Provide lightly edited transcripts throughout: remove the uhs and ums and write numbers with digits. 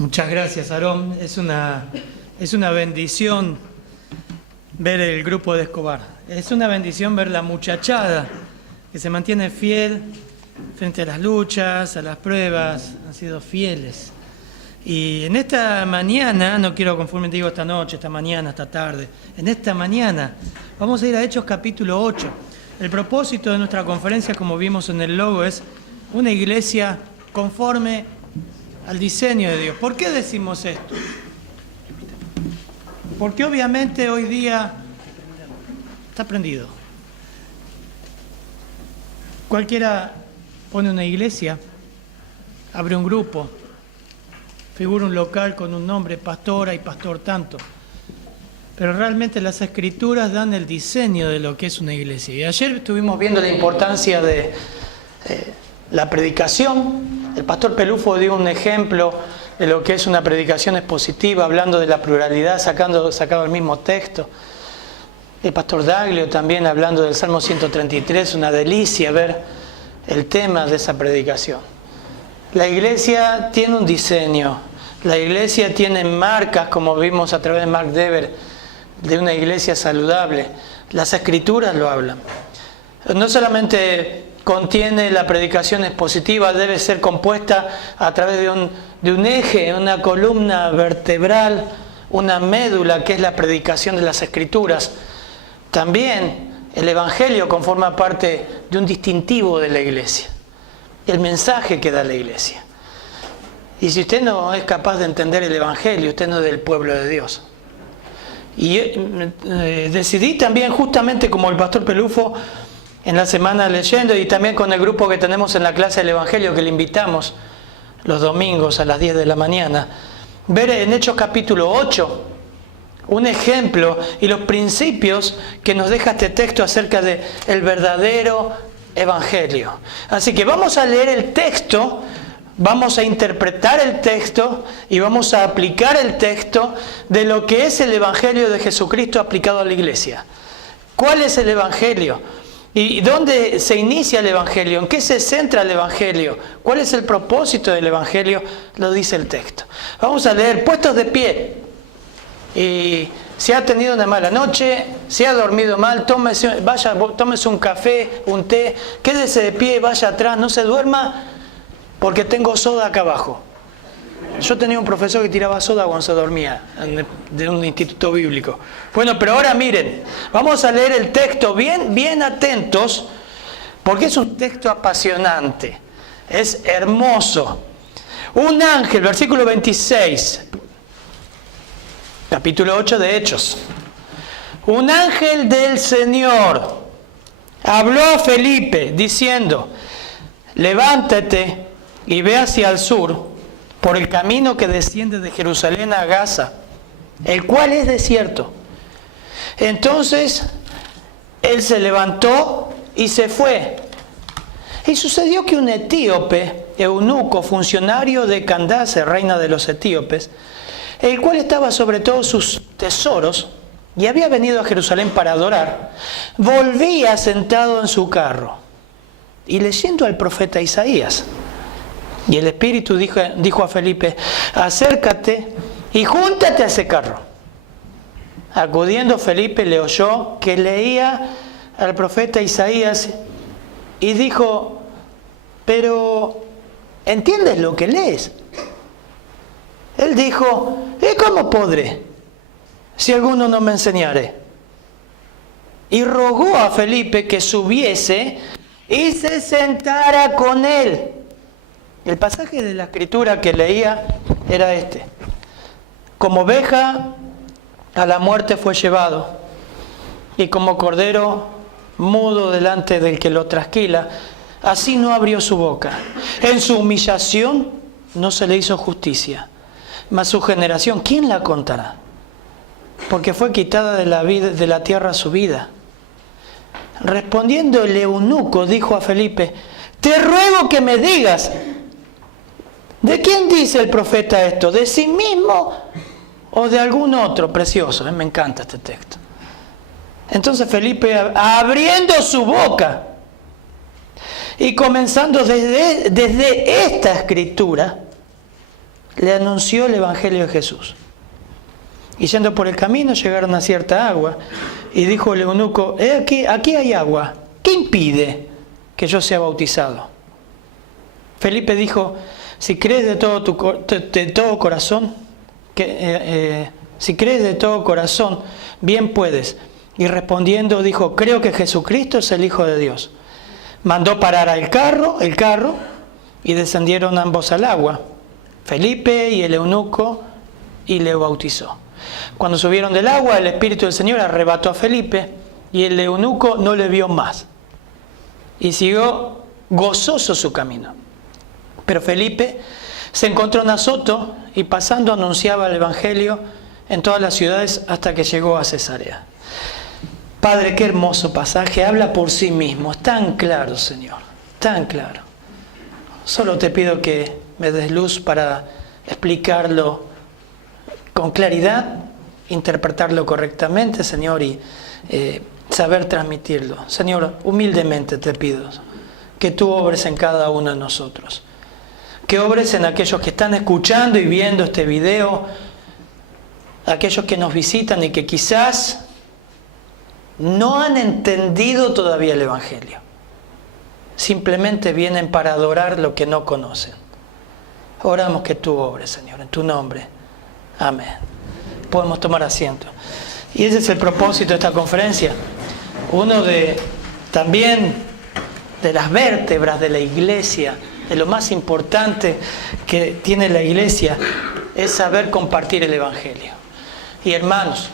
Muchas gracias, Aarón. Es una bendición ver el grupo de Escobar. Es una bendición ver la muchachada que se mantiene fiel frente a las luchas, a las pruebas. Han sido fieles. Y en esta mañana, no quiero confundirme, digo esta noche, esta mañana, esta tarde, en esta mañana vamos a ir a Hechos capítulo 8. El propósito de nuestra conferencia, como vimos en el logo, es una iglesia conforme al diseño de Dios. ¿Por qué decimos esto? Porque obviamente hoy día está prendido. Cualquiera pone una iglesia, abre un grupo, figura un local con un nombre, pastora y pastor tanto. Pero realmente las escrituras dan el diseño de lo que es una iglesia. Y ayer estuvimos viendo la importancia de la predicación. El pastor Pelufo dio un ejemplo de lo que es una predicación expositiva, hablando de la pluralidad, sacado el mismo texto. El pastor Daglio también hablando del Salmo 133, una delicia ver el tema de esa predicación. La iglesia tiene un diseño, la iglesia tiene marcas, como vimos a través de Mark Dever, de una iglesia saludable. Las escrituras lo hablan. No solamente contiene la predicación expositiva, debe ser compuesta a través de un eje, una columna vertebral, una médula, que es la predicación de las escrituras. También el evangelio conforma parte de un distintivo de la iglesia, el mensaje que da la iglesia. Y si usted no es capaz de entender el evangelio, usted no es del pueblo de Dios. Y decidí también, justamente como el pastor Pelufo, en la semana leyendo, y también con el grupo que tenemos en la clase del Evangelio, que le invitamos los domingos a las 10 de la mañana, ver en Hechos capítulo 8 un ejemplo y los principios que nos deja este texto acerca del verdadero Evangelio. Así que vamos a leer el texto, vamos a interpretar el texto y vamos a aplicar el texto de lo que es el Evangelio de Jesucristo aplicado a la iglesia. ¿Cuál es el Evangelio? ¿Y dónde se inicia el Evangelio? ¿En qué se centra el Evangelio? ¿Cuál es el propósito del Evangelio? Lo dice el texto. Vamos a leer, puestos de pie. Y si ha tenido una mala noche, si ha dormido mal, tómese un café, un té, quédese de pie, vaya atrás, no se duerma, porque tengo soda acá abajo. Yo tenía un profesor que tiraba soda cuando se dormía, de un instituto bíblico. Bueno, pero ahora miren, vamos a leer el texto bien atentos, porque es un texto apasionante, es hermoso. Un ángel, versículo 26, capítulo 8 de Hechos. Un ángel del Señor habló a Felipe diciendo: levántate y ve hacia el sur, por el camino que desciende de Jerusalén a Gaza, el cual es desierto. Entonces él se levantó y se fue. Y sucedió que un etíope, eunuco, funcionario de Candace, reina de los etíopes, el cual estaba sobre todos sus tesoros y había venido a Jerusalén para adorar, volvía sentado en su carro y leyendo al profeta Isaías. Y el Espíritu dijo a Felipe: acércate y júntate a ese carro. Acudiendo Felipe le oyó que leía al profeta Isaías y dijo: pero ¿entiendes lo que lees? Él dijo: ¿y cómo podré, si alguno no me enseñare? Y rogó a Felipe que subiese y se sentara con él. El pasaje de la escritura que leía era este: como oveja a la muerte fue llevado, y como cordero mudo delante del que lo trasquila, así no abrió su boca. En su humillación no se le hizo justicia, mas su generación, ¿quién la contará? Porque fue quitada de la tierra su vida. Respondiendo el eunuco, dijo a Felipe: te ruego que me digas, ¿de quién dice el profeta esto? ¿De sí mismo o de algún otro? Precioso, me encanta este texto. Entonces Felipe, abriendo su boca y comenzando desde esta escritura, le anunció el Evangelio de Jesús. Y yendo por el camino llegaron a cierta agua, y dijo el eunuco: aquí hay agua, ¿qué impide que yo sea bautizado? Felipe dijo: si crees de todo corazón, si crees de todo corazón, bien puedes. Y respondiendo dijo: creo que Jesucristo es el Hijo de Dios. Mandó parar el carro, y descendieron ambos al agua, Felipe y el eunuco, y le bautizó. Cuando subieron del agua, el Espíritu del Señor arrebató a Felipe, y el eunuco no le vio más, y siguió gozoso su camino. Pero Felipe se encontró en Azoto, y pasando anunciaba el Evangelio en todas las ciudades hasta que llegó a Cesarea. Padre, qué hermoso pasaje, habla por sí mismo, es tan claro, Señor, tan claro. Solo te pido que me des luz para explicarlo con claridad, interpretarlo correctamente, Señor, y saber transmitirlo. Señor, humildemente te pido que tú obres en cada uno de nosotros, que obres en aquellos que están escuchando y viendo este video, aquellos que nos visitan y que quizás no han entendido todavía el Evangelio. Simplemente vienen para adorar lo que no conocen. Oramos que tú obres, Señor, en tu nombre. Amén. Podemos tomar asiento. Y ese es el propósito de esta conferencia. Uno también de las vértebras de la iglesia, de lo más importante que tiene la iglesia, es saber compartir el Evangelio. Y hermanos,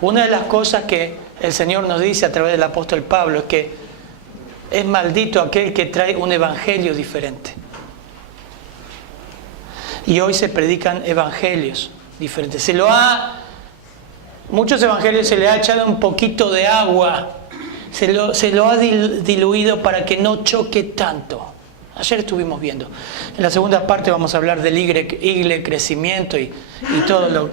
una de las cosas que el Señor nos dice a través del apóstol Pablo es que es maldito aquel que trae un evangelio diferente. Y hoy se predican evangelios diferentes. Muchos evangelios se le ha echado un poquito de agua, se lo ha diluido para que no choque tanto. Ayer estuvimos viendo. En la segunda parte vamos a hablar del igle crecimiento y todo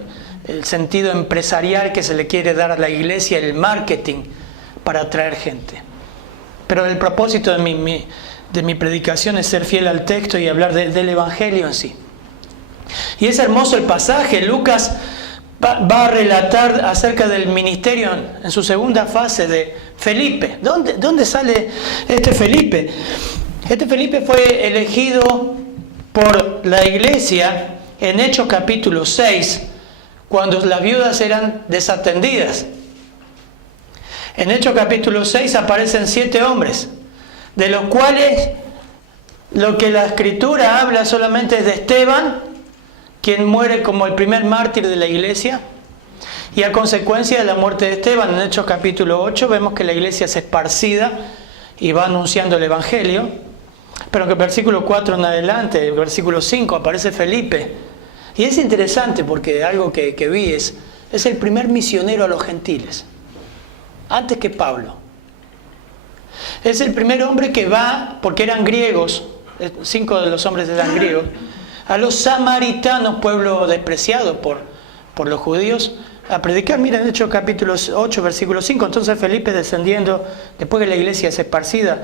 el sentido empresarial que se le quiere dar a la iglesia, el marketing para atraer gente. Pero el propósito de mi predicación es ser fiel al texto y hablar del Evangelio en sí. Y es hermoso el pasaje. Lucas va a relatar acerca del ministerio en su segunda fase de Felipe. ¿Dónde sale este Felipe? Este Felipe fue elegido por la iglesia en Hechos capítulo 6, cuando las viudas eran desatendidas. En Hechos capítulo 6 aparecen 7 hombres, de los cuales lo que la Escritura habla solamente es de Esteban, quien muere como el primer mártir de la iglesia, y a consecuencia de la muerte de Esteban, en Hechos capítulo 8, vemos que la iglesia es esparcida y va anunciando el Evangelio, pero que en versículo 4 en adelante, en versículo 5, aparece Felipe. Y es interesante porque algo que vi es el primer misionero a los gentiles, antes que Pablo. Es el primer hombre que va, porque eran griegos, 5 de los hombres eran griegos, a los samaritanos, pueblo despreciado por los judíos, a predicar. Miren, Hechos capítulo 8, versículo 5. Entonces Felipe, descendiendo, después que la iglesia es esparcida,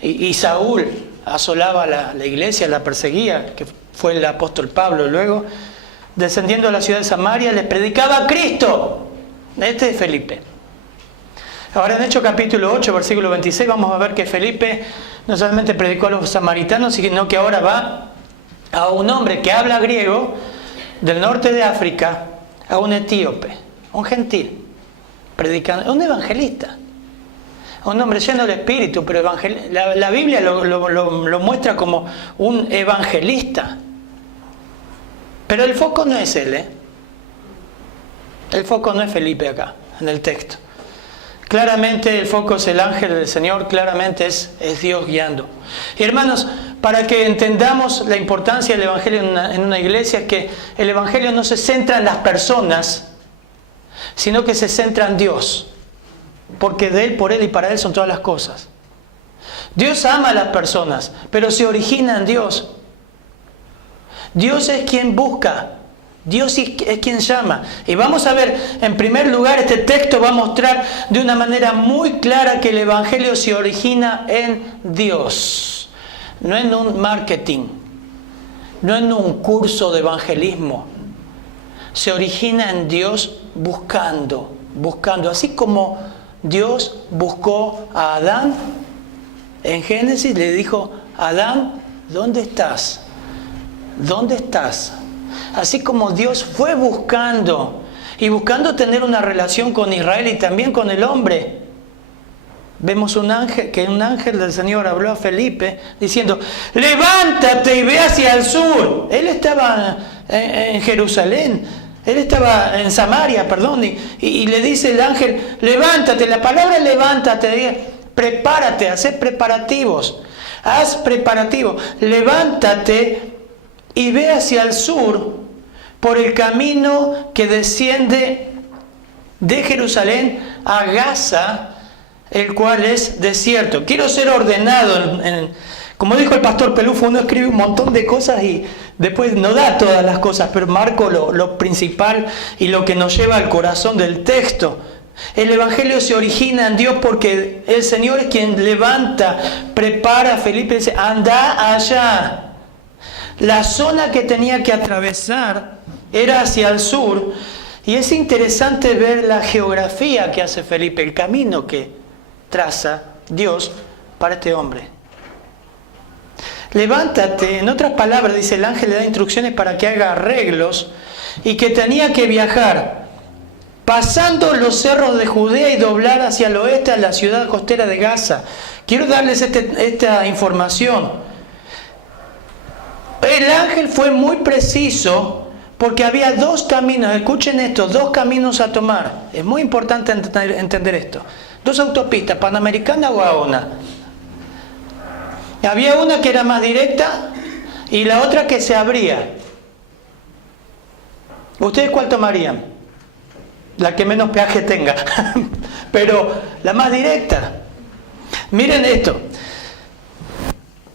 y Saúl asolaba la iglesia, la perseguía, que fue el apóstol Pablo luego, descendiendo a la ciudad de Samaria, les predicaba a Cristo. Este es Felipe. Ahora en Hechos capítulo 8, versículo 26, vamos a ver que Felipe no solamente predicó a los samaritanos, sino que ahora va a un hombre que habla griego del norte de África, a un etíope, un gentil, predicando, un evangelista, un hombre lleno de espíritu, pero la Biblia lo muestra como un evangelista. Pero el foco no es él, El foco no es Felipe acá, en el texto. Claramente el foco es el ángel del Señor, claramente es Dios guiando. Y hermanos, para que entendamos la importancia del Evangelio en una iglesia, es que el Evangelio no se centra en las personas, sino que se centra en Dios. Porque de Él, por Él y para Él son todas las cosas. Dios ama a las personas, pero se origina en Dios. Dios es quien busca. Dios es quien llama. Y vamos a ver, en primer lugar, este texto va a mostrar de una manera muy clara que el Evangelio se origina en Dios, no en un marketing, no en un curso de evangelismo. Se origina en Dios buscando. Así como Dios buscó a Adán en Génesis, le dijo: Adán, ¿dónde estás? ¿Dónde estás? Así como Dios fue buscando tener una relación con Israel y también con el hombre. Vemos un ángel del Señor habló a Felipe diciendo: levántate y ve hacia el sur. Él estaba en Jerusalén, él estaba en Samaria, y le dice el ángel: levántate. La palabra levántate, prepárate, haz preparativos, levántate y ve hacia el sur por el camino que desciende de Jerusalén a Gaza, el cual es desierto. Quiero ser ordenado. Como dijo el pastor Pelufo, uno escribe un montón de cosas y después no da todas las cosas, pero marco lo principal y lo que nos lleva al corazón del texto. El Evangelio se origina en Dios porque el Señor es quien levanta, prepara a Felipe y dice: anda allá. La zona que tenía que atravesar era hacia el sur, y es interesante ver la geografía que hace Felipe, el camino que traza Dios para este hombre. Levántate, en otras palabras, dice el ángel, le da instrucciones para que haga arreglos, y que tenía que viajar pasando los cerros de Judea y doblar hacia el oeste a la ciudad costera de Gaza. Quiero darles esta información. El ángel fue muy preciso porque había dos caminos, escuchen esto, dos caminos a tomar. Es muy importante entender esto. Dos autopistas, Panamericana o Gaona. Había una que era más directa y la otra que se abría. ¿Ustedes cuál tomarían? La que menos peaje tenga, pero la más directa. Miren esto.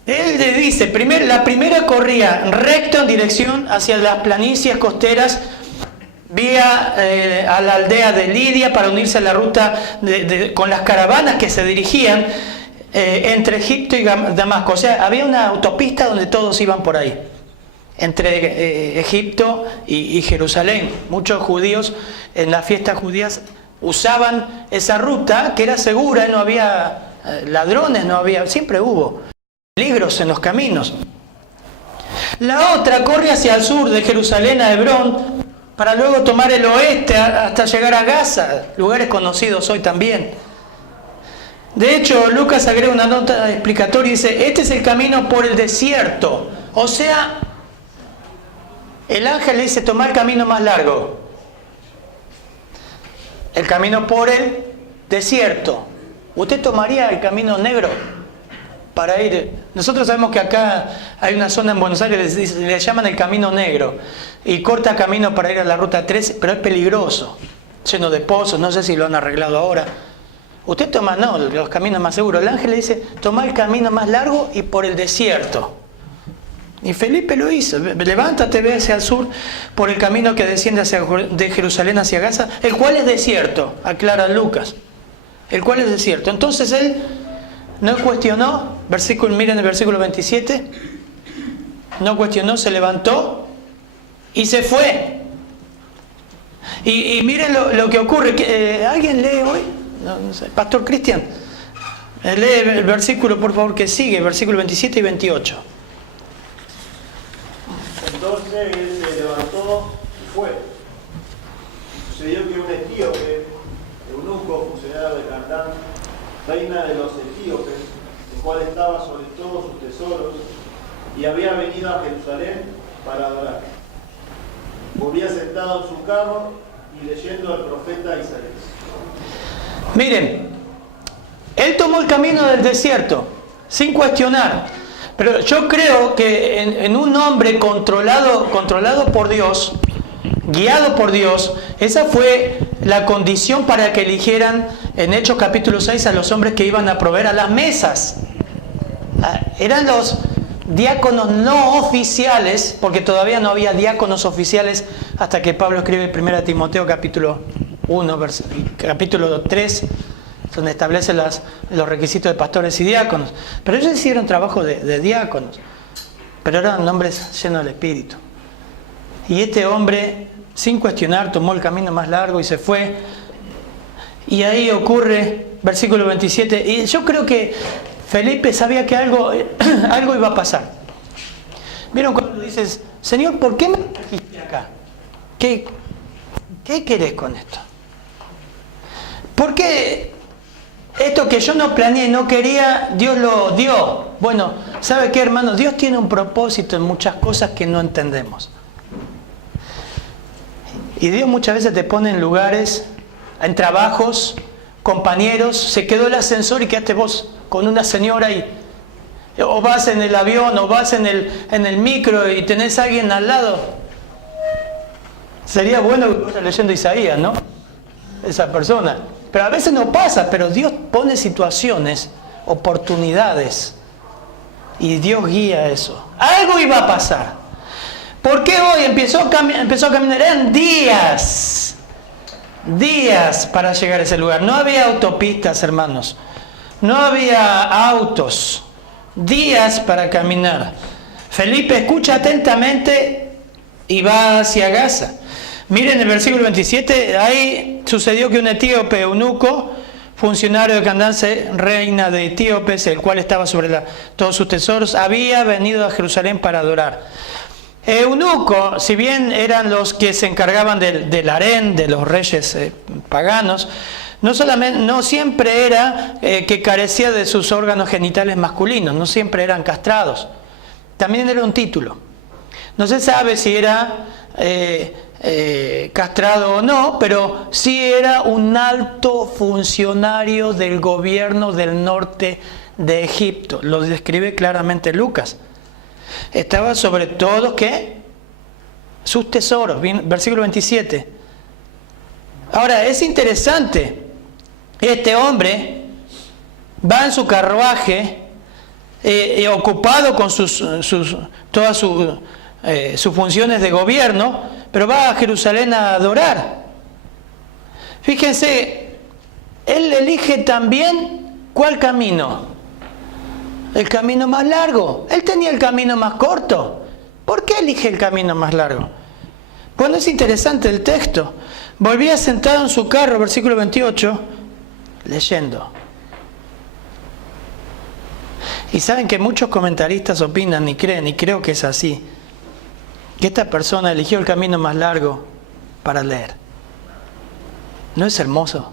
Él le dice, la primera corría recto en dirección hacia las planicies costeras, vía a la aldea de Lidia para unirse a la ruta con las caravanas que se dirigían entre Egipto y Damasco. O sea, había una autopista donde todos iban por ahí, entre Egipto y Jerusalén. Muchos judíos en las fiestas judías usaban esa ruta que era segura, no había ladrones, siempre hubo peligros en los caminos. La otra corre hacia el sur de Jerusalén a Hebrón para luego tomar el oeste hasta llegar a Gaza, lugares conocidos hoy también. De hecho, Lucas agrega una nota explicatoria y dice: este es el camino por el desierto. O sea, el ángel le dice: toma el camino más largo, el camino por el desierto. ¿Usted tomaría el camino negro para ir? Nosotros sabemos que acá hay una zona en Buenos Aires que le llaman el Camino Negro, y corta camino para ir a la ruta 13, pero es peligroso, lleno de pozos, no sé si lo han arreglado ahora. Usted toma, no, los caminos más seguros. El ángel le dice: toma el camino más largo y por el desierto. Y Felipe lo hizo. Levántate, ve hacia el sur por el camino que desciende de Jerusalén hacia Gaza, el cual es desierto, aclara Lucas. El cual es desierto. Entonces él no cuestionó, miren el versículo 27, no cuestionó, se levantó y se fue. Y miren lo que ocurre. ¿Alguien lee hoy? No sé. Pastor Cristian, lee el versículo, por favor, que sigue, versículo 27 y 28. Entonces él se levantó y fue. Sucedió que un etíope, eunuco, funcionario de Canaán, reina de los etíopes, el cual estaba sobre todos sus tesoros, y había venido a Jerusalén para adorar. Volvía sentado en su carro y leyendo al profeta Isaías. Miren, él tomó el camino del desierto, sin cuestionar. Pero yo creo que en un hombre controlado por Dios, guiado por Dios, esa fue la condición para que eligieran en Hechos capítulo 6 a los hombres que iban a proveer a las mesas. Eran los diáconos no oficiales, porque todavía no había diáconos oficiales hasta que Pablo escribe 1 Timoteo capítulo 1, capítulo 3, donde establece los requisitos de pastores y diáconos. Pero ellos hicieron trabajo de diáconos. pero eran hombres llenos del Espíritu. Y este hombre, sin cuestionar, tomó el camino más largo y se fue. Y ahí ocurre, versículo 27, y yo creo que Felipe sabía que algo iba a pasar. ¿Vieron cuando dices, Señor, ¿por qué me trajiste acá? ¿Qué querés con esto? ¿Por qué esto que yo no planeé, no quería, Dios lo dio? Bueno, ¿sabe qué, hermano? Dios tiene un propósito en muchas cosas que no entendemos. Y Dios muchas veces te pone en lugares, en trabajos, compañeros, se quedó el ascensor y quedaste vos con una señora o vas en el avión o vas en el micro y tenés a alguien al lado. Sería bueno que vayas leyendo Isaías, ¿no? Esa persona. Pero a veces no pasa, pero Dios pone situaciones, oportunidades, y Dios guía eso. Algo iba a pasar. ¿Por qué hoy empezó a caminar? Eran días para llegar a ese lugar. No había autopistas, hermanos. No había autos. Días para caminar. Felipe escucha atentamente y va hacia Gaza. Miren el versículo 27, ahí sucedió que un etíope eunuco, funcionario de Candace, reina de etíopes, el cual estaba sobre todos sus tesoros, había venido a Jerusalén para adorar. Eunuco, si bien eran los que se encargaban del harén de los reyes paganos, no siempre era que carecía de sus órganos genitales masculinos, no siempre eran castrados. También era un título. No se sabe si era castrado o no, pero sí era un alto funcionario del gobierno del norte de Egipto. Lo describe claramente Lucas. Estaba sobre todo, ¿qué? Sus tesoros, versículo 27. Ahora, es interesante, este hombre va en su carruaje, ocupado con todas sus funciones de gobierno, pero va a Jerusalén a adorar. Fíjense, él elige también ¿cuál camino? El camino más largo. Él tenía el camino más corto. ¿Por qué elige el camino más largo? Bueno, es interesante el texto. Volvía sentado en su carro, versículo 28, leyendo. Y saben que muchos comentaristas opinan y creen, y creo que es así, que esta persona eligió el camino más largo para leer. ¿No es hermoso?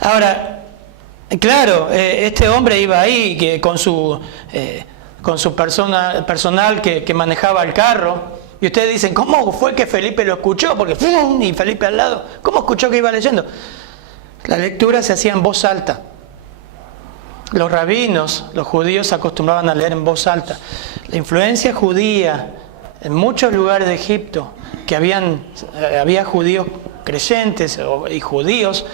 Ahora, claro, este hombre iba ahí con su personal que manejaba el carro. Y ustedes dicen, ¿cómo fue que Felipe lo escuchó? Porque ¡fum! Y Felipe al lado. ¿Cómo escuchó que iba leyendo? La lectura se hacía en voz alta. Los rabinos, los judíos, se acostumbraban a leer en voz alta. La influencia judía en muchos lugares de Egipto, que había judíos creyentes y judíos,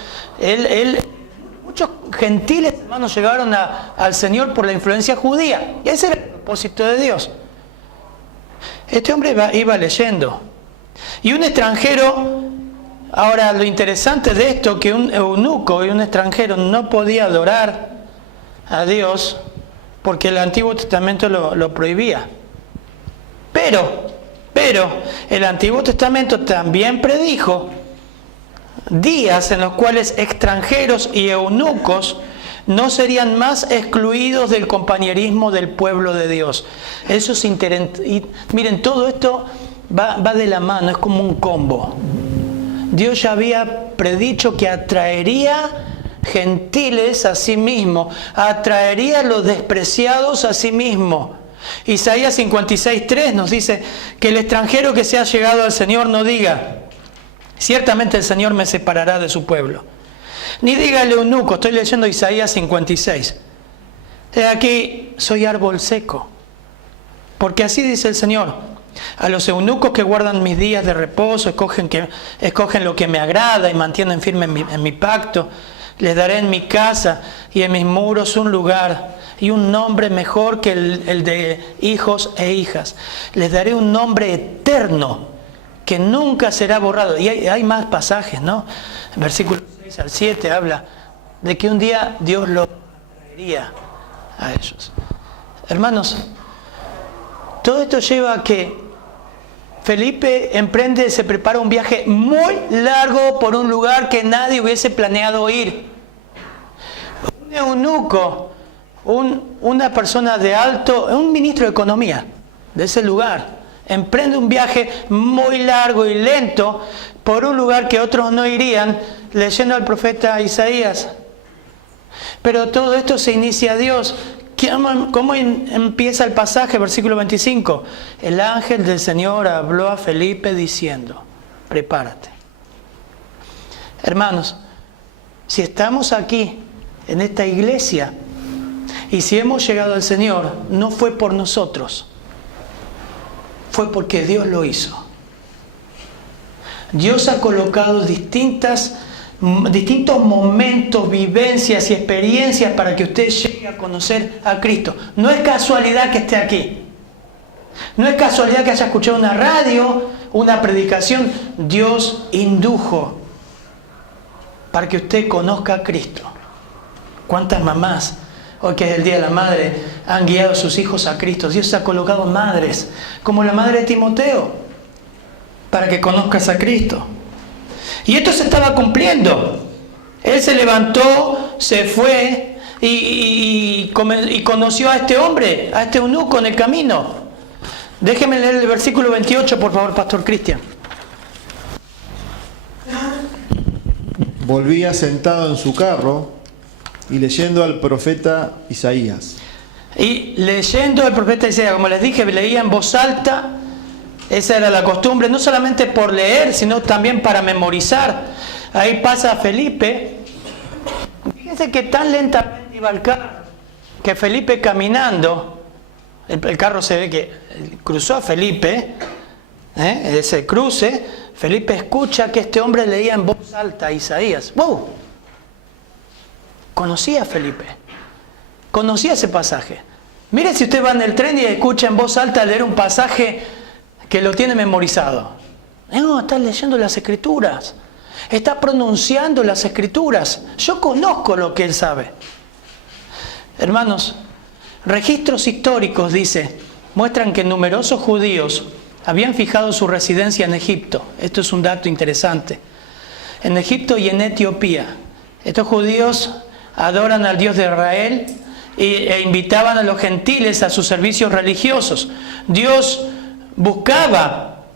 muchos gentiles hermanos llegaron al Señor por la influencia judía. Y ese era el propósito de Dios. Este hombre iba leyendo. Y un extranjero, ahora lo interesante de esto, que un eunuco y un extranjero no podía adorar a Dios porque el Antiguo Testamento lo prohibía. Pero el Antiguo Testamento también predijo días en los cuales extranjeros y eunucos no serían más excluidos del compañerismo del pueblo de Dios. Eso es interesante. Y miren, todo esto va de la mano, es como un combo. Dios ya había predicho que atraería gentiles a sí mismo, atraería a los despreciados a sí mismo. Isaías 56:3 nos dice que el extranjero que se ha llegado al Señor no diga, ciertamente el Señor me separará de su pueblo. Ni diga el eunuco, estoy leyendo Isaías 56. He aquí, soy árbol seco. Porque así dice el Señor, a los eunucos que guardan mis días de reposo, escogen lo que me agrada y mantienen firme en mi pacto, les daré en mi casa y en mis muros un lugar y un nombre mejor que el de hijos e hijas. Les daré un nombre eterno que nunca será borrado. Y hay más pasajes, ¿no? En versículo 6 al 7 habla de que un día Dios lo traería a ellos. Hermanos, Todo esto lleva a que Felipe se prepara un viaje muy largo por un lugar que nadie hubiese planeado ir. Un eunuco, una persona de alto, un ministro de economía de ese lugar, emprende un viaje muy largo y lento por un lugar que otros no irían, leyendo al profeta Isaías. Pero todo esto se inicia a Dios. ¿Cómo empieza el pasaje? Versículo 25. El ángel del Señor habló a Felipe diciendo, prepárate. Hermanos, si estamos aquí, en esta iglesia, y si hemos llegado al Señor, no fue por nosotros, fue porque Dios lo hizo. Dios ha colocado distintos momentos, vivencias y experiencias para que usted llegue a conocer a Cristo. No es casualidad que esté aquí. No es casualidad que haya escuchado una radio, una predicación. Dios indujo para que usted conozca a Cristo. ¿Cuántas mamás, hoy que es el Día de la Madre, han guiado a sus hijos a Cristo? Dios ha colocado madres, como la madre de Timoteo, para que conozcas a Cristo. Y esto se estaba cumpliendo. Él se levantó, se fue y conoció a este hombre, a este eunuco en el camino. Déjeme leer el versículo 28, por favor, Pastor Cristian. Volvía sentado en su carro y leyendo al profeta Isaías. Y leyendo al profeta Isaías, como les dije, leía en voz alta. Esa era la costumbre, no solamente por leer, sino también para memorizar. Ahí pasa Felipe. Fíjense que tan lentamente iba el carro, que Felipe caminando, el carro se ve que cruzó a Felipe, ese cruce, Felipe escucha que este hombre leía en voz alta a Isaías. ¡Wow! Conocía a Felipe, conocía ese pasaje. Mire si usted va en el tren y escucha en voz alta leer un pasaje que lo tiene memorizado. No, está leyendo las Escrituras, está pronunciando las Escrituras. Yo conozco lo que él sabe. Hermanos, registros históricos, muestran que numerosos judíos habían fijado su residencia en Egipto. Esto es un dato interesante. En Egipto y en Etiopía. Estos judíos adoran al Dios de Israel e invitaban a los gentiles a sus servicios religiosos. Dios buscaba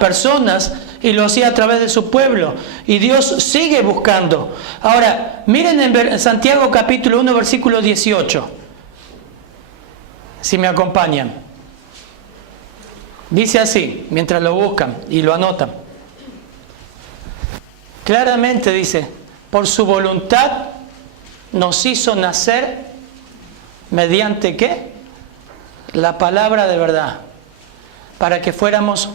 personas y lo hacía a través de su pueblo. Y Dios sigue buscando. Ahora, miren en Santiago capítulo 1, versículo 18. Si me acompañan. Dice así, mientras lo buscan y lo anotan. Claramente dice, por su voluntad nos hizo nacer mediante ¿qué? La palabra de verdad, para que fuéramos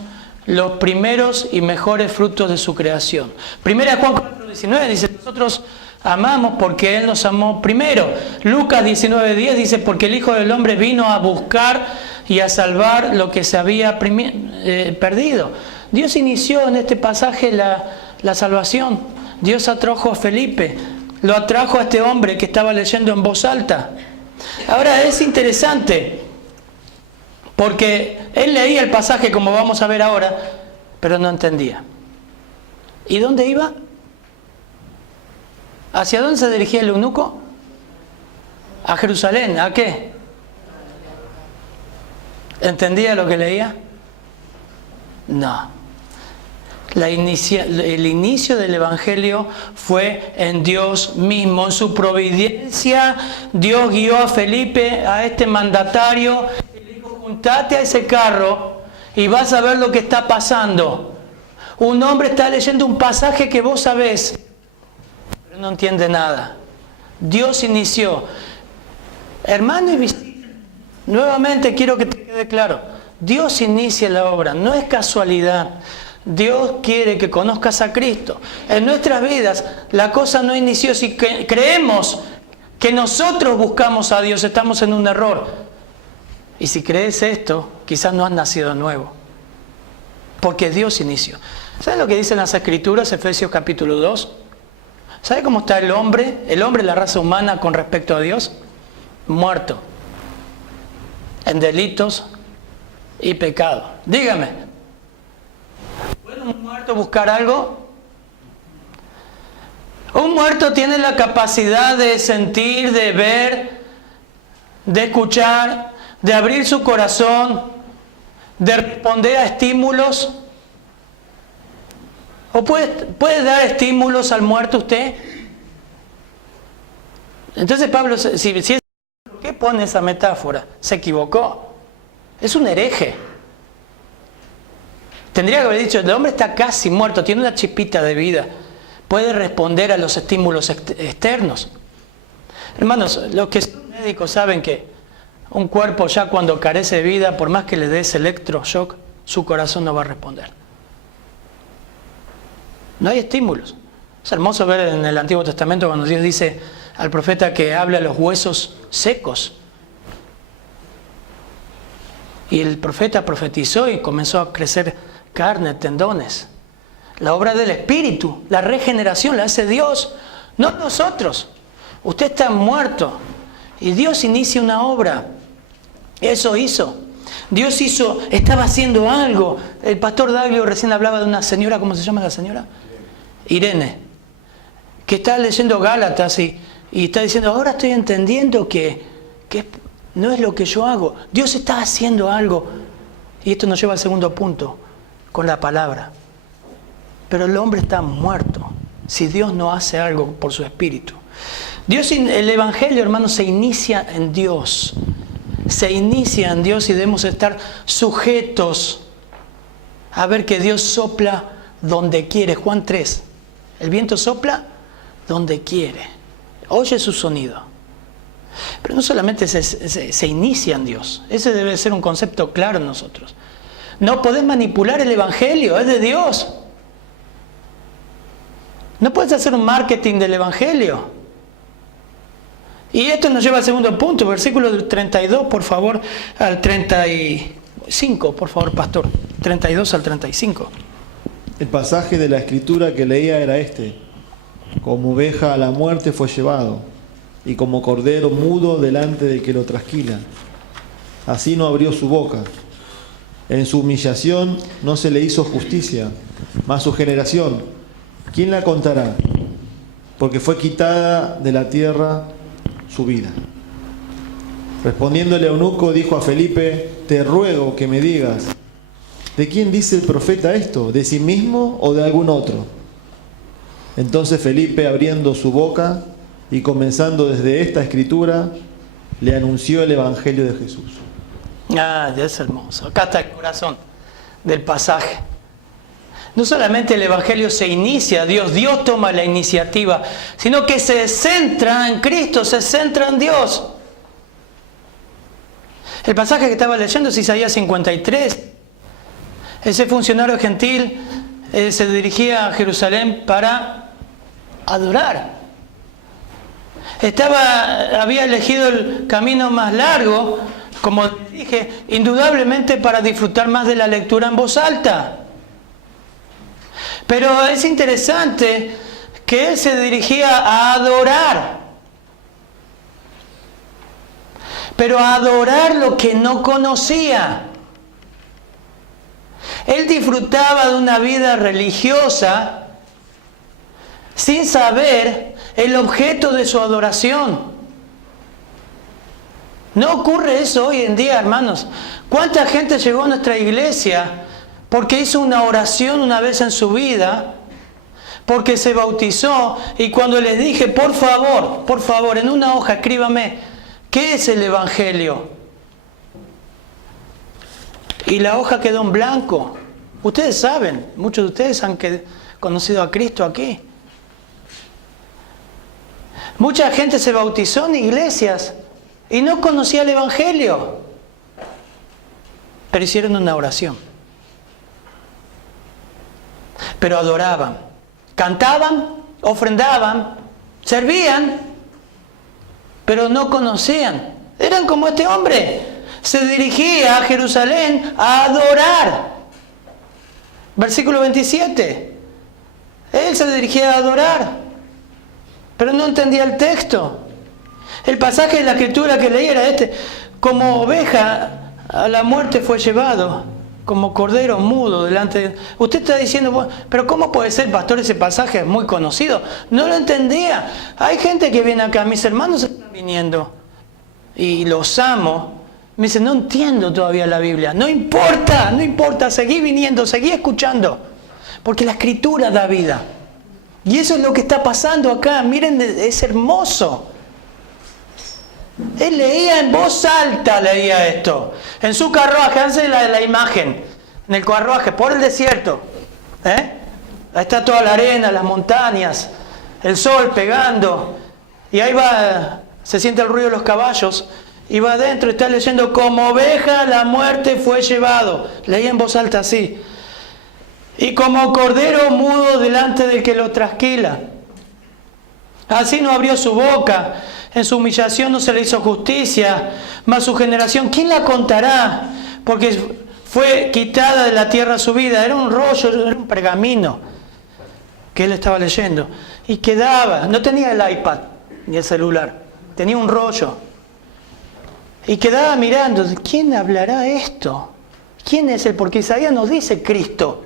los primeros y mejores frutos de su creación. Primera Juan 4:19 dice, nosotros amamos porque Él nos amó primero. Lucas 19:10 dice, porque el Hijo del Hombre vino a buscar y a salvar lo que se había perdido. Dios inició en este pasaje la salvación. Dios atrajo a Felipe, lo atrajo a este hombre que estaba leyendo en voz alta. Ahora es interesante, porque él leía el pasaje como vamos a ver ahora, pero no entendía. ¿Y dónde iba? ¿Hacia dónde se dirigía el eunuco? A Jerusalén. ¿A qué? ¿Entendía lo que leía? No. El inicio del Evangelio fue en Dios mismo, en su providencia. Dios guió a Felipe, a este mandatario, y le dijo, juntate a ese carro y vas a ver lo que está pasando. Un hombre está leyendo un pasaje que vos sabés, pero no entiende nada. Dios inició. Hermano y visita, nuevamente quiero que te quede claro, Dios inicia la obra, no es casualidad. Dios quiere que conozcas a Cristo. En nuestras vidas la cosa no inició. Si creemos que nosotros buscamos a Dios, estamos en un error. Y si crees esto, quizás no has nacido de nuevo, porque Dios inició. ¿Saben lo que dicen las Escrituras? Efesios capítulo 2. ¿Sabe cómo está el hombre, la raza humana, con respecto a Dios? Muerto. en delitos y pecados. Dígame, ¿puede un muerto buscar algo? Un muerto tiene la capacidad de sentir, de ver, de escuchar, de abrir su corazón, de responder a estímulos. ¿O puede dar estímulos al muerto usted? Entonces Pablo, ¿por qué pone esa metáfora? Se equivocó. Es un hereje. Tendría que haber dicho, el hombre está casi muerto, tiene una chispita de vida. Puede responder a los estímulos externos. Hermanos, los que son médicos saben que un cuerpo ya cuando carece de vida, por más que le des electroshock, su corazón no va a responder. No hay estímulos. Es hermoso ver en el Antiguo Testamento cuando Dios dice al profeta que hable a los huesos secos. Y el profeta profetizó y comenzó a crecer carne, tendones. La obra del Espíritu, la regeneración la hace Dios, no nosotros. Usted está muerto y Dios inicia una obra. Eso hizo. Dios estaba haciendo algo. El pastor Daglio recién hablaba de una señora, ¿cómo se llama la señora? Irene, que está leyendo Gálatas y está diciendo, ahora estoy entendiendo que no es lo que yo hago. Dios está haciendo algo. Y esto nos lleva al segundo punto, con la palabra. Pero el hombre está muerto si Dios no hace algo por su espíritu. El Evangelio, hermanos, se inicia en Dios. Se inicia en Dios y debemos estar sujetos a ver que Dios sopla donde quiere. Juan 3. El viento sopla donde quiere. Oye su sonido. Pero no solamente se inicia en Dios. Ese debe ser un concepto claro en nosotros. No podés manipular el Evangelio, es de Dios. No puedes hacer un marketing del Evangelio. Y esto nos lleva al segundo punto, versículo 32, por favor, al 35, por favor, pastor. 32 al 35. El pasaje de la Escritura que leía era este: como oveja a la muerte fue llevado, y como cordero mudo delante del que lo trasquila. Así no abrió su boca. En su humillación no se le hizo justicia, mas su generación, ¿quién la contará? Porque fue quitada de la tierra su vida. Respondiendo el eunuco, dijo a Felipe: te ruego que me digas, ¿de quién dice el profeta esto? ¿De sí mismo o de algún otro? Entonces Felipe, abriendo su boca y comenzando desde esta escritura, le anunció el Evangelio de Jesús. Ah, es hermoso. Acá está el corazón del pasaje. No solamente el Evangelio se inicia, Dios toma la iniciativa, sino que se centra en Cristo, se centra en Dios. El pasaje que estaba leyendo es Isaías 53. Ese funcionario gentil se dirigía a Jerusalén para adorar. Había elegido el camino más largo, como dije, indudablemente para disfrutar más de la lectura en voz alta. Pero es interesante que él se dirigía a adorar. Pero a adorar lo que no conocía. Él disfrutaba de una vida religiosa sin saber el objeto de su adoración. No ocurre eso hoy en día, hermanos. ¿Cuánta gente llegó a nuestra iglesia porque hizo una oración una vez en su vida, porque se bautizó, y cuando les dije, por favor, en una hoja escríbame, ¿qué es el Evangelio? Y la hoja quedó en blanco. Ustedes saben, muchos de ustedes han conocido a Cristo aquí. Mucha gente se bautizó en iglesias y no conocía el Evangelio, pero hicieron una oración. Pero adoraban, cantaban, ofrendaban, servían, pero no conocían. Eran como este hombre. Se dirigía a Jerusalén a adorar. Versículo 27. Él se dirigía a adorar, pero no entendía el texto. El pasaje de la Escritura que leí era este: como oveja a la muerte fue llevado, como cordero mudo delante de... Usted está diciendo, bueno, pero ¿cómo puede ser, pastor, ese pasaje es muy conocido? No lo entendía. Hay gente que viene acá, mis hermanos están viniendo y los amo. Me dicen, no entiendo todavía la Biblia. No importa, seguí viniendo, seguí escuchando. Porque la Escritura da vida. Y eso es lo que está pasando acá. Miren, es hermoso. Él leía en voz alta, leía esto. En su carruaje, hace la imagen. En el carruaje, por el desierto. Ahí está toda la arena, las montañas, el sol pegando. Y ahí va, se siente el ruido de los caballos. Y va adentro, está leyendo, como oveja la muerte fue llevado. Leía en voz alta así. Y como cordero mudo delante del que lo trasquila. Así no abrió su boca. En su humillación no se le hizo justicia. Mas su generación, ¿quién la contará? Porque fue quitada de la tierra su vida. Era un rollo, era un pergamino que él estaba leyendo. Y quedaba, no tenía el iPad ni el celular. Tenía un rollo. Y quedaba mirando, ¿quién hablará esto? ¿Quién es él? Porque Isaías nos dice Cristo,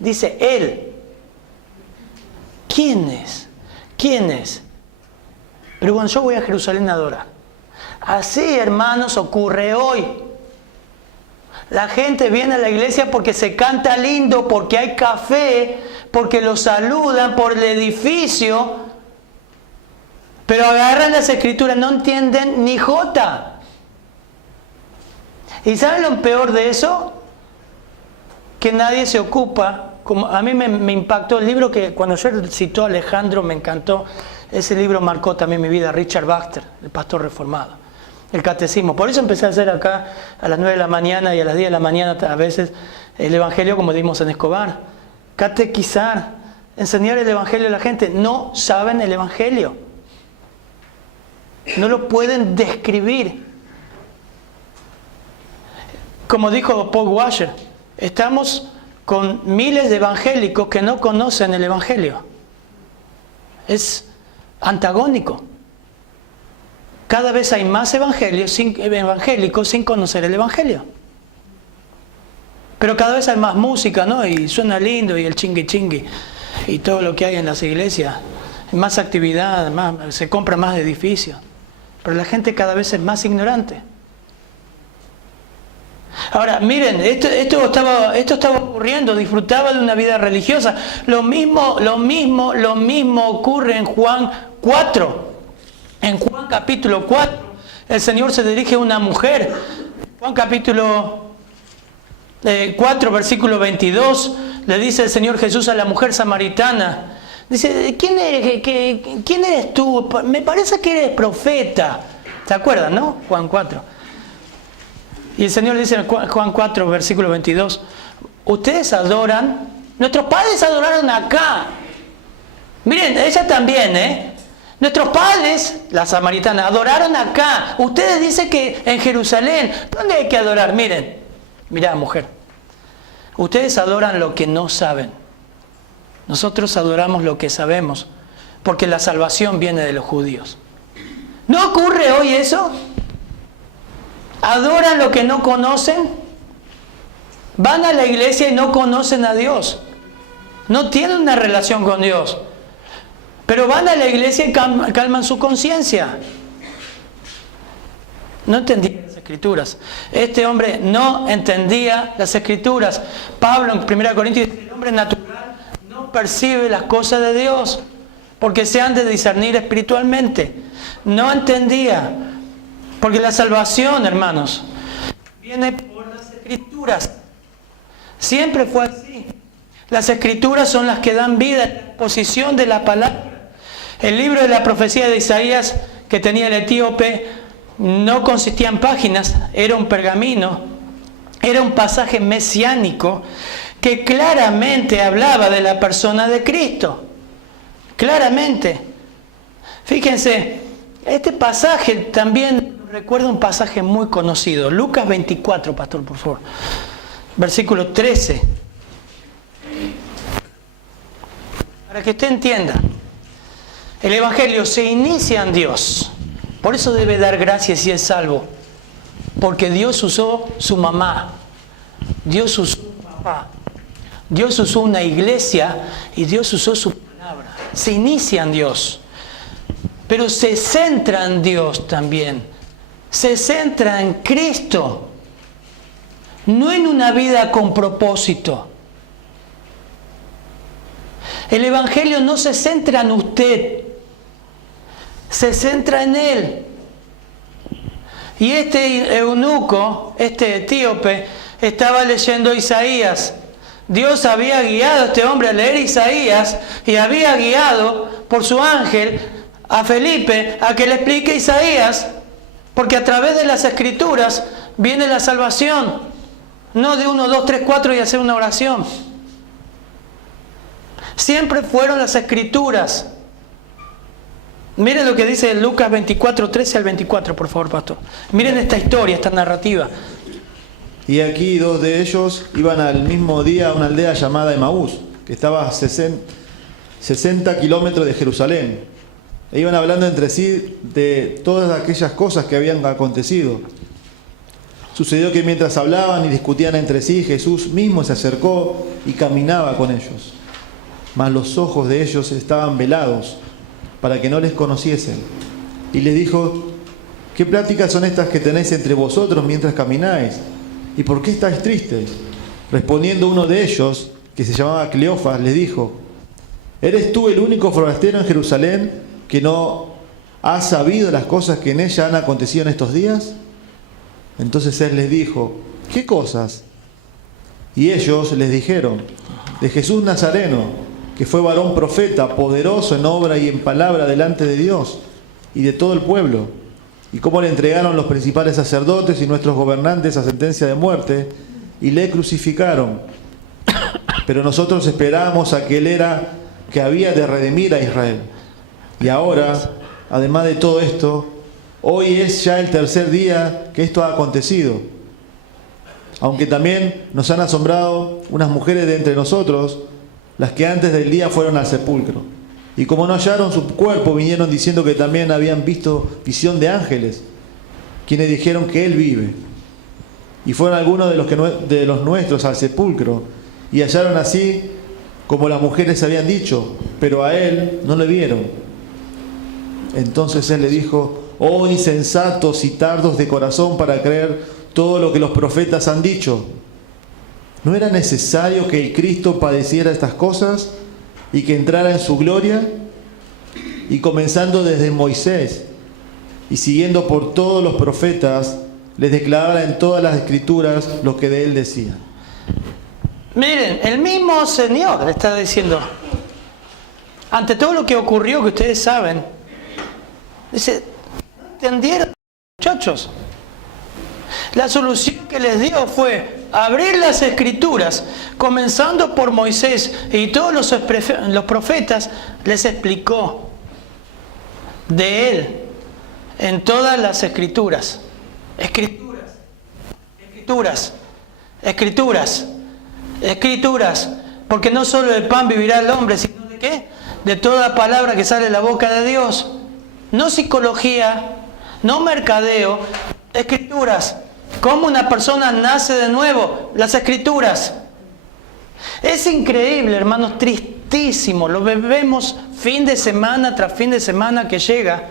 dice Él. ¿Quién es? ¿Quién es? Pero bueno, yo voy a Jerusalén a adorar. Así, hermanos, ocurre hoy. La gente viene a la iglesia porque se canta lindo, porque hay café, porque lo saludan por el edificio, pero agarran las escrituras, no entienden ni jota. ¿Y saben lo peor de eso? Que nadie se ocupa. Como a mí me impactó el libro que cuando yo citó a Alejandro me encantó. Ese libro marcó también mi vida. Richard Baxter, el pastor reformado. El catecismo. Por eso empecé a hacer acá a las 9 de la mañana y a las 10 de la mañana a veces el evangelio como dimos en Escobar. Catequizar. Enseñar el evangelio a la gente. No saben el evangelio. No lo pueden describir. Como dijo Paul Washer, estamos con miles de evangélicos que no conocen el evangelio. Es antagónico. Cada vez hay más evangélicos sin conocer el evangelio. Pero cada vez hay más música, ¿no? Y suena lindo, y el chingui chingui, y todo lo que hay en las iglesias. Más actividad, se compra más edificios. Pero la gente cada vez es más ignorante. Ahora, miren, esto estaba ocurriendo, disfrutaba de una vida religiosa. Lo mismo ocurre en Juan 4. En Juan capítulo 4, el Señor se dirige a una mujer. Juan capítulo 4, versículo 22, le dice el Señor Jesús a la mujer samaritana. Dice, ¿quién eres tú? Me parece que eres profeta. ¿Se acuerdan, no? Juan 4. Y el Señor dice en Juan 4, versículo 22, ustedes adoran, nuestros padres adoraron acá. Miren, ella también, Nuestros padres, la samaritana, adoraron acá. Ustedes dicen que en Jerusalén, ¿dónde hay que adorar? Miren, mirá, mujer, ustedes adoran lo que no saben. Nosotros adoramos lo que sabemos, porque la salvación viene de los judíos. ¿No ocurre hoy eso? ¿Adoran lo que no conocen? Van a la iglesia y no conocen a Dios. No tienen una relación con Dios. Pero van a la iglesia y calman su conciencia. No entendía las escrituras. Este hombre no entendía las escrituras. Pablo en 1 Corintios dice, el hombre natural no percibe las cosas de Dios, porque se han de discernir espiritualmente. No entendía. Porque la salvación, hermanos, viene por las escrituras. Siempre fue así. Las escrituras son las que dan vida, la exposición de la palabra. El libro de la profecía de Isaías que tenía el etíope no consistía en páginas, era un pergamino, era un pasaje mesiánico que claramente hablaba de la persona de Cristo. Claramente. Fíjense, este pasaje también recuerda un pasaje muy conocido. Lucas 24, pastor, por favor. Versículo 13. Para que usted entienda. El Evangelio se inicia en Dios. Por eso debe dar gracias si es salvo. Porque Dios usó su mamá, Dios usó su papá, Dios usó una iglesia y Dios usó su palabra. Se inicia en Dios, pero se centra en Dios también. Se centra en Cristo, no en una vida con propósito. El Evangelio no se centra en usted, se centra en Él. Y este eunuco, este etíope, estaba leyendo Isaías. Dios había guiado a este hombre a leer Isaías y había guiado por su ángel a Felipe a que le explique Isaías, porque a través de las Escrituras viene la salvación, no de 1, 2, 3, 4 y hacer una oración. Siempre fueron las Escrituras. Miren lo que dice Lucas 24, 13 al 24, por favor, pastor. Miren esta historia, esta narrativa. Y aquí 2 de ellos iban al mismo día a una aldea llamada Emaús, que estaba a 60 kilómetros de Jerusalén. E iban hablando entre sí de todas aquellas cosas que habían acontecido. Sucedió que mientras hablaban y discutían entre sí, Jesús mismo se acercó y caminaba con ellos. Mas los ojos de ellos estaban velados, para que no les conociesen. Y les dijo: ¿qué pláticas son estas que tenéis entre vosotros mientras camináis? ¿Y por qué estáis tristes? Respondiendo uno de ellos, que se llamaba Cleofas, les dijo: ¿eres tú el único forastero en Jerusalén que no ha sabido las cosas que en ella han acontecido en estos días? Entonces él les dijo: ¿qué cosas? Y ellos les dijeron: de Jesús Nazareno, que fue varón profeta, poderoso en obra y en palabra delante de Dios y de todo el pueblo, y cómo le entregaron los principales sacerdotes y nuestros gobernantes a sentencia de muerte, y le crucificaron. Pero nosotros esperábamos a que él era que había de redimir a Israel. Y ahora, además de todo esto, hoy es ya el 3er día que esto ha acontecido. Aunque también nos han asombrado unas mujeres de entre nosotros, las que antes del día fueron al sepulcro. Y como no hallaron su cuerpo, vinieron diciendo que también habían visto visión de ángeles, quienes dijeron que él vive. Y fueron algunos de los nuestros al sepulcro, y hallaron así como las mujeres habían dicho, pero a él no le vieron. Entonces él le dijo: oh insensatos y tardos de corazón para creer todo lo que los profetas han dicho. ¿No era necesario que el Cristo padeciera estas cosas y que entrara en su gloria? Y comenzando desde Moisés y siguiendo por todos los profetas, les declaraba en todas las Escrituras lo que de él decían. Miren, el mismo Señor le está diciendo, ante todo lo que ocurrió, que ustedes saben, dice: ¿entendieron, muchachos? La solución que les dio fue abrir las Escrituras, comenzando por Moisés y todos los profetas. Les explicó de él en todas las Escrituras. Escrituras, escrituras, escrituras, escrituras. Porque no solo de pan vivirá el hombre, sino de ¿qué? De toda palabra que sale de la boca de Dios. No psicología, no mercadeo, Escrituras. ¿Cómo una persona nace de nuevo? Las Escrituras. Es increíble, hermanos, tristísimo. Lo vemos fin de semana tras fin de semana que llega.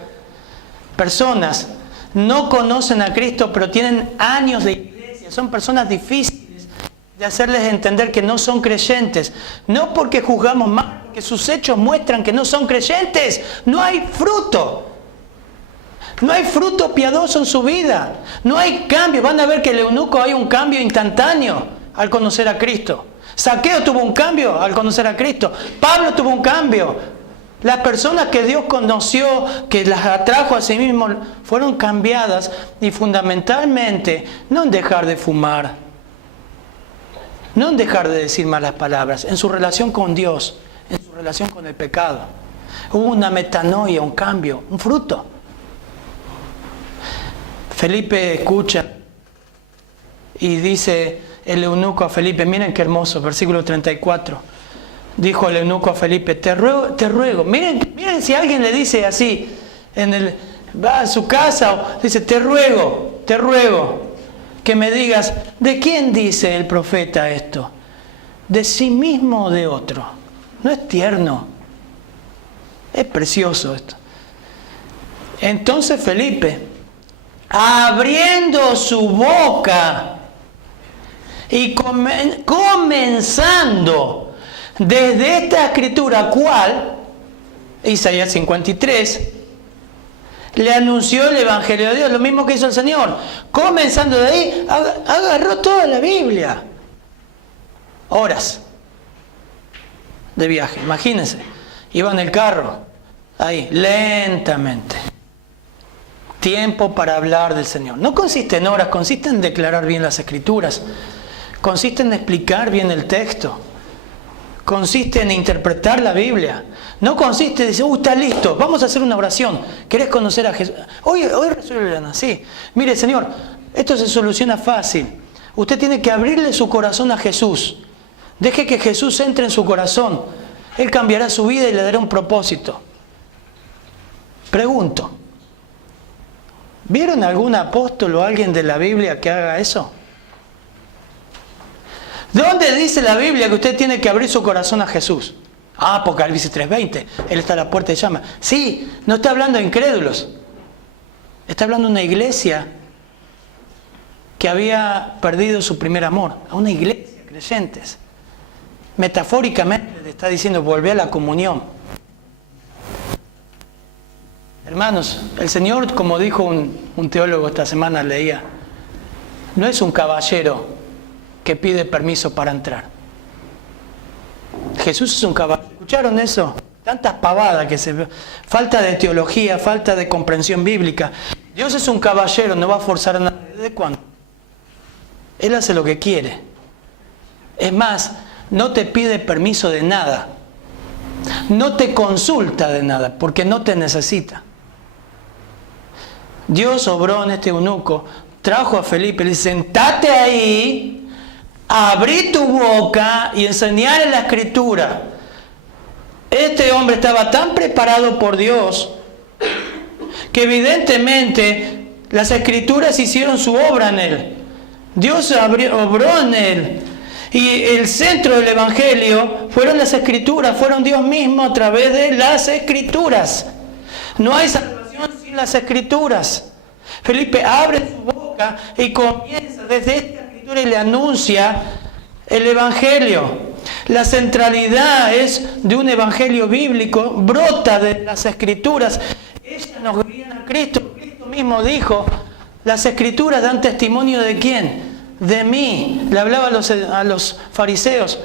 Personas no conocen a Cristo, pero tienen años de iglesia. Son personas difíciles de hacerles entender que no son creyentes. No porque juzgamos mal, porque sus hechos muestran que no son creyentes. No hay fruto. No hay fruto piadoso en su vida. No hay cambio. Van a ver que el eunuco hay un cambio instantáneo al conocer a Cristo. Zaqueo tuvo un cambio al conocer a Cristo. Pablo tuvo un cambio. Las personas que Dios conoció, que las atrajo a sí mismo, fueron cambiadas. Y fundamentalmente, no en dejar de fumar, no en dejar de decir malas palabras, en su relación con Dios, en su relación con el pecado. Hubo una metanoia, un cambio, un fruto. Felipe escucha y dice el eunuco a Felipe, miren qué hermoso, versículo 34. Dijo el eunuco a Felipe: te ruego. Miren si alguien le dice así, va a su casa, o dice: te ruego, que me digas, ¿de quién dice el profeta esto? ¿De sí mismo o de otro? ¿No es tierno? Es precioso esto. Entonces Felipe, abriendo su boca y comenzando desde esta escritura, ¿cuál? Isaías 53, le anunció el Evangelio de Dios, lo mismo que hizo el Señor. Comenzando de ahí, agarró toda la Biblia. Horas de viaje, imagínense. Iba en el carro, ahí, lentamente. Tiempo para hablar del Señor. No consiste en horas, consiste en declarar bien las Escrituras. Consiste en explicar bien el texto. Consiste en interpretar la Biblia. No consiste en decir, está listo, vamos a hacer una oración. ¿Querés conocer a Jesús? Hoy resuelven así. Mire, Señor, esto se soluciona fácil. Usted tiene que abrirle su corazón a Jesús. Deje que Jesús entre en su corazón. Él cambiará su vida y le dará un propósito. Pregunto, ¿vieron algún apóstol o alguien de la Biblia que haga eso? ¿Dónde dice la Biblia que usted tiene que abrir su corazón a Jesús? Apocalipsis 3:20, Él está a la puerta y llama. Sí, no está hablando de incrédulos. Está hablando de una iglesia que había perdido su primer amor. A una iglesia, creyentes. Metafóricamente le está diciendo, volvé a la comunión. Hermanos, el Señor, como dijo un teólogo esta semana, leía, no es un caballero que pide permiso para entrar. Jesús es un caballero. ¿Escucharon eso? Tantas pavadas que se ve. Falta de teología, falta de comprensión bíblica. Dios es un caballero, no va a forzar a nadie. ¿Desde cuándo? Él hace lo que quiere. Es más, no te pide permiso de nada. No te consulta de nada, porque no te necesita. Dios obró en este eunuco, trajo a Felipe, le dice, sentate ahí, abrí tu boca y enseñale la Escritura. Este hombre estaba tan preparado por Dios que evidentemente las Escrituras hicieron su obra en él. Dios obró en él. Y el centro del Evangelio fueron las Escrituras, fueron Dios mismo a través de las Escrituras. No hay salvación sin las Escrituras. Felipe abre su boca y comienza desde esta Escritura y le anuncia el Evangelio. La centralidad es de un Evangelio bíblico, brota de las Escrituras. Ellas nos guían a Cristo. Cristo mismo dijo, las Escrituras dan testimonio ¿de quién? De mí. Le hablaba a los fariseos,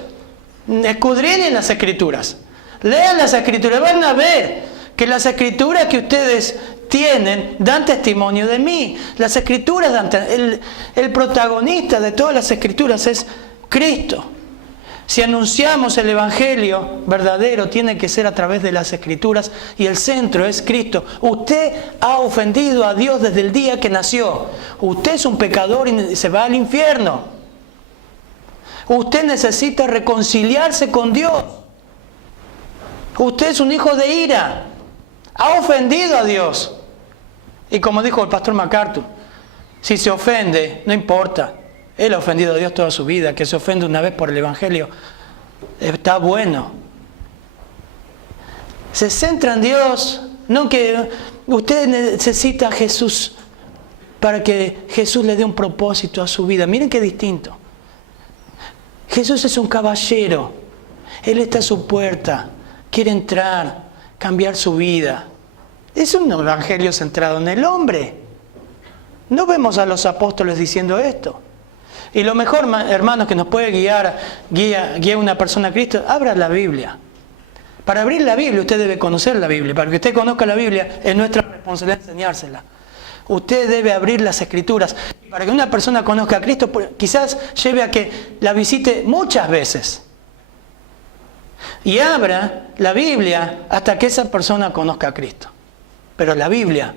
escudriñen las Escrituras, lean las Escrituras, van a ver que las Escrituras que ustedes tienen dan testimonio de mí. Las Escrituras dan el protagonista de todas las Escrituras es Cristo. Si anunciamos el Evangelio verdadero, tiene que ser a través de las Escrituras y el centro es Cristo. Usted ha ofendido a Dios desde el día que nació. Usted es un pecador y se va al infierno. Usted necesita reconciliarse con Dios. Usted es un hijo de ira. Ha ofendido a Dios. Y como dijo el pastor MacArthur, si se ofende, no importa. Él ha ofendido a Dios toda su vida. Que se ofende una vez por el Evangelio está bueno. Se centra en Dios. No que usted necesita a Jesús para que Jesús le dé un propósito a su vida. Miren qué distinto. Jesús es un caballero. Él está a su puerta. Quiere entrar, cambiar su vida. Es un evangelio centrado en el hombre. No vemos a los apóstoles diciendo esto. Y lo mejor, hermanos, que nos puede guiar una persona a Cristo, abra la Biblia. Para abrir la Biblia, usted debe conocer la Biblia. Para que usted conozca la Biblia, es nuestra responsabilidad enseñársela. Usted debe abrir las Escrituras. Para que una persona conozca a Cristo, quizás lleve a que la visite muchas veces. Y abra la Biblia hasta que esa persona conozca a Cristo. Pero la Biblia,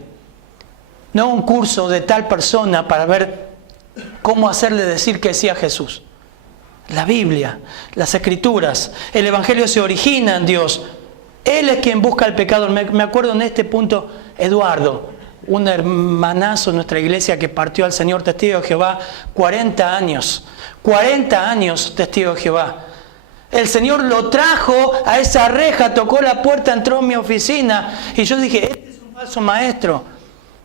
no un curso de tal persona para ver cómo hacerle decir que sí a Jesús. La Biblia, las Escrituras, el Evangelio se origina en Dios. Él es quien busca al pecador. Me acuerdo en este punto, Eduardo, un hermanazo en nuestra iglesia que partió al Señor, testigo de Jehová, 40 años. 40 años testigo de Jehová. El Señor lo trajo a esa reja, tocó la puerta, entró en mi oficina y yo dije, este es un falso maestro.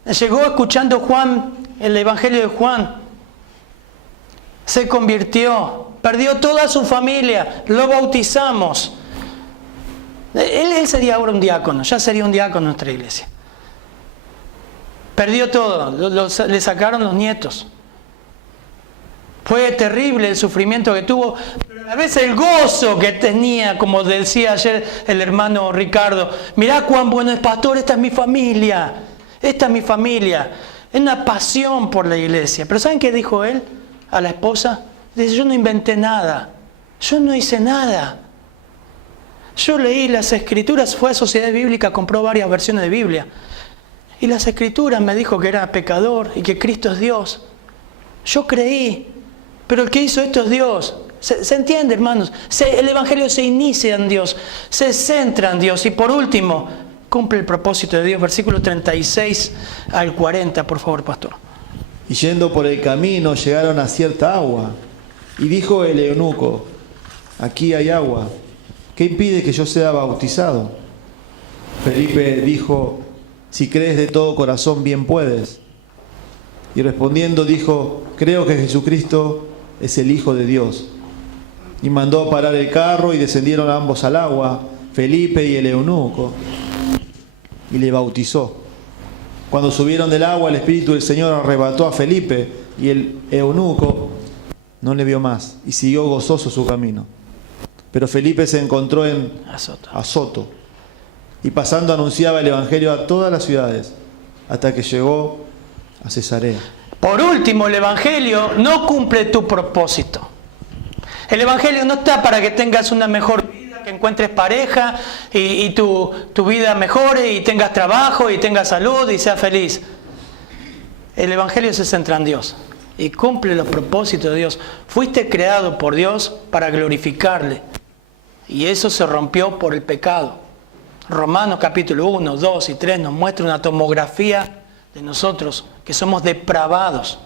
Llegó escuchando Juan, el Evangelio de Juan. Se convirtió, perdió toda su familia, lo bautizamos. Él sería ahora un diácono, ya sería un diácono en nuestra iglesia. Perdió todo, le sacaron los nietos. Fue terrible el sufrimiento que tuvo, pero a la vez el gozo que tenía, como decía ayer el hermano Ricardo. Mirá cuán bueno es, pastor, esta es mi familia, esta es mi familia. Es una pasión por la iglesia. Pero ¿saben qué dijo él a la esposa? Dice, yo no inventé nada, yo no hice nada. Yo leí las escrituras, fue a Sociedad Bíblica, compró varias versiones de Biblia. Y las escrituras me dijo que era pecador y que Cristo es Dios. Yo creí. Pero el que hizo esto es Dios. ¿Se entiende, hermanos? El Evangelio se inicia en Dios, se centra en Dios. Y por último, cumple el propósito de Dios. Versículo 36 al 40, por favor, pastor. Y yendo por el camino llegaron a cierta agua. Y dijo el eunuco, aquí hay agua. ¿Qué impide que yo sea bautizado? Felipe dijo, si crees de todo corazón, bien puedes. Y respondiendo dijo, creo que Jesucristo es el Hijo de Dios. Y mandó parar el carro y descendieron ambos al agua, Felipe y el eunuco, y le bautizó. Cuando subieron del agua, el Espíritu del Señor arrebató a Felipe, y el eunuco no le vio más, y siguió gozoso su camino. Pero Felipe se encontró en Azoto, y pasando anunciaba el Evangelio a todas las ciudades, hasta que llegó a Cesarea. Por último, el Evangelio no cumple tu propósito. El Evangelio no está para que tengas una mejor vida, que encuentres pareja y tu vida mejore y tengas trabajo y tengas salud y seas feliz. El Evangelio se centra en Dios y cumple los propósitos de Dios. Fuiste creado por Dios para glorificarle y eso se rompió por el pecado. Romanos capítulo 1, 2 y 3 nos muestra una tomografía de nosotros, que somos depravados.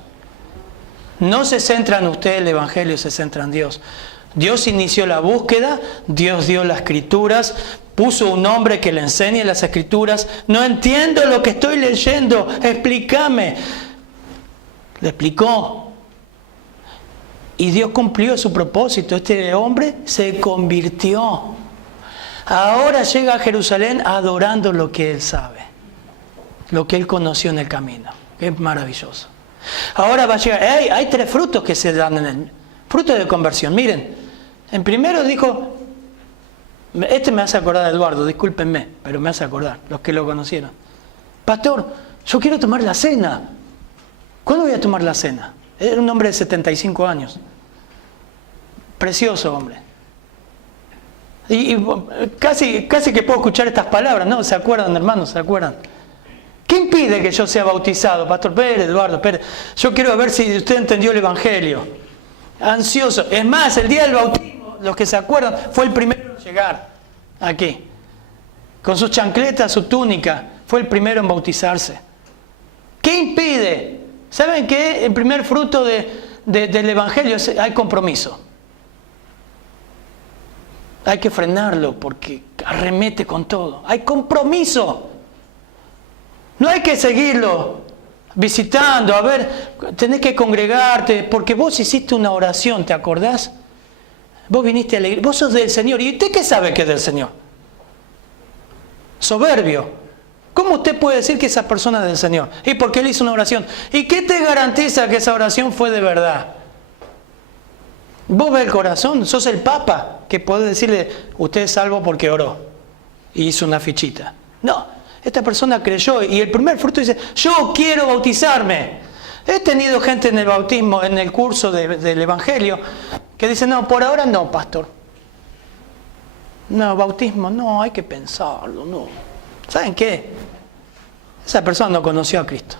No se centra en usted el Evangelio, se centra en Dios. Dios inició la búsqueda, Dios dio las Escrituras, puso un hombre que le enseñe las Escrituras. No entiendo lo que estoy leyendo, explícame. Le explicó. Y Dios cumplió su propósito. Este hombre se convirtió. Ahora llega a Jerusalén adorando lo que él sabe, lo que él conoció en el camino. Es maravilloso. Ahora va a llegar. Hay 3 frutos que se dan en el fruto de conversión. Miren, en primero dijo, este me hace acordar a Eduardo, discúlpenme, pero me hace acordar, los que lo conocieron. Pastor, yo quiero tomar la cena. ¿Cuándo voy a tomar la cena? Era un hombre de 75 años. Precioso hombre. Y casi que puedo escuchar estas palabras, ¿no? ¿Se acuerdan, hermanos? ¿Se acuerdan? ¿Qué impide que yo sea bautizado? Pastor Pérez, Eduardo Pérez. Yo quiero ver si usted entendió el Evangelio. Ansioso. Es más, el día del bautismo, los que se acuerdan, fue el primero en llegar aquí. Con sus chancletas, su túnica. Fue el primero en bautizarse. ¿Qué impide? ¿Saben qué? El primer fruto del Evangelio es hay compromiso. Hay que frenarlo porque arremete con todo. Hay compromiso. No hay que seguirlo visitando, a ver, tenés que congregarte, porque vos hiciste una oración, ¿te acordás? Vos viniste a la iglesia, vos sos del Señor, ¿y usted qué sabe que es del Señor? Soberbio. ¿Cómo usted puede decir que esa persona es del Señor? Y porque él hizo una oración. ¿Y qué te garantiza que esa oración fue de verdad? Vos ves el corazón, sos el Papa, que podés decirle, usted es salvo porque oró y hizo una fichita. No. Esta persona creyó y el primer fruto dice, yo quiero bautizarme. He tenido gente en el bautismo, en el curso del Evangelio, que dice, no, por ahora no, pastor. No, bautismo, no, hay que pensarlo, no. ¿Saben qué? Esa persona no conoció a Cristo.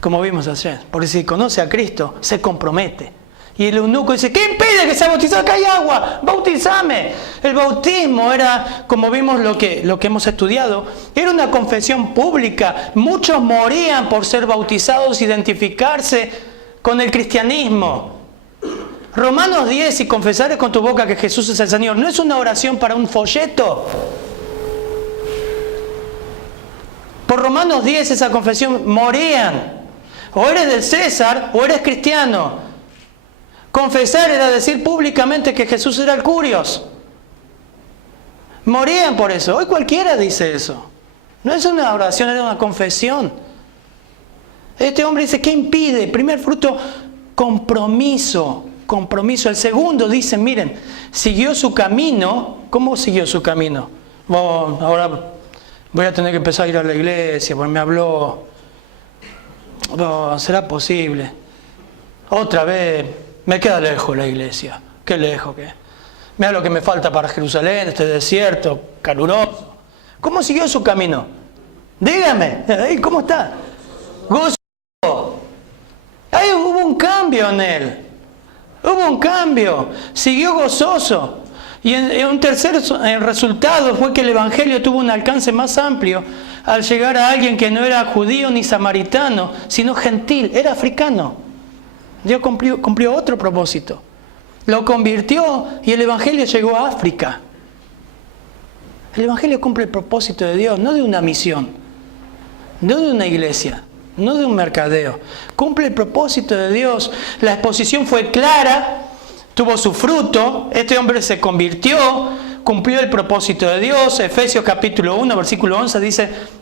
Como vimos ayer. Porque si conoce a Cristo, se compromete. Y el eunuco dice, ¿qué impide que sea bautizado? Acá hay agua, bautízame. El bautismo era, como vimos lo que hemos estudiado, era una confesión pública. Muchos morían por ser bautizados, identificarse con el cristianismo. Romanos 10, y confesares con tu boca que Jesús es el Señor, no es una oración para un folleto. Por Romanos 10, esa confesión, morían. O eres del César o eres cristiano. Confesar era decir públicamente que Jesús era el Curios. Morían por eso. Hoy cualquiera dice eso. No es una oración, era una confesión. Este hombre dice, ¿qué impide? Primer fruto, compromiso. Compromiso. El segundo dice, miren, siguió su camino. ¿Cómo siguió su camino? Bueno, ahora voy a tener que empezar a ir a la iglesia porque me habló. No, ¿será posible? Otra vez, me queda lejos la iglesia. ¿Qué lejos qué? Mira lo que me falta para Jerusalén, este desierto caluroso. ¿Cómo siguió su camino? Dígame, ¿cómo está? Gozoso. Ahí hubo un cambio en él. Hubo un cambio. Siguió gozoso. Y un tercer resultado fue que el Evangelio tuvo un alcance más amplio al llegar a alguien que no era judío ni samaritano, sino gentil, era africano. Dios cumplió otro propósito. Lo convirtió y el Evangelio llegó a África. El Evangelio cumple el propósito de Dios, no de una misión, no de una iglesia, no de un mercadeo. Cumple el propósito de Dios. La exposición fue clara, tuvo su fruto, este hombre se convirtió, cumplió el propósito de Dios. Efesios capítulo 1, versículo 11 dice,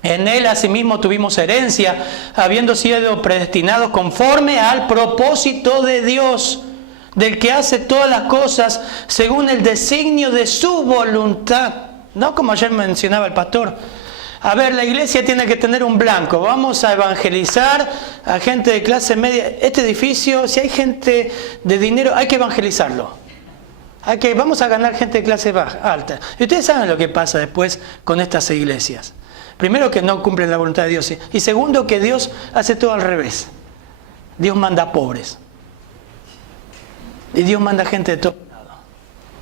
en él asimismo tuvimos herencia, habiendo sido predestinados conforme al propósito de Dios, del que hace todas las cosas según el designio de su voluntad. No como ayer mencionaba el pastor. A ver, la iglesia tiene que tener un blanco. Vamos a evangelizar a gente de clase media. Este edificio, si hay gente de dinero, hay que evangelizarlo. Vamos a ganar gente de clase baja, alta. Y ustedes saben lo que pasa después con estas iglesias. Primero, que no cumplen la voluntad de Dios. Y segundo, que Dios hace todo al revés. Dios manda a pobres. Y Dios manda gente de todo lado.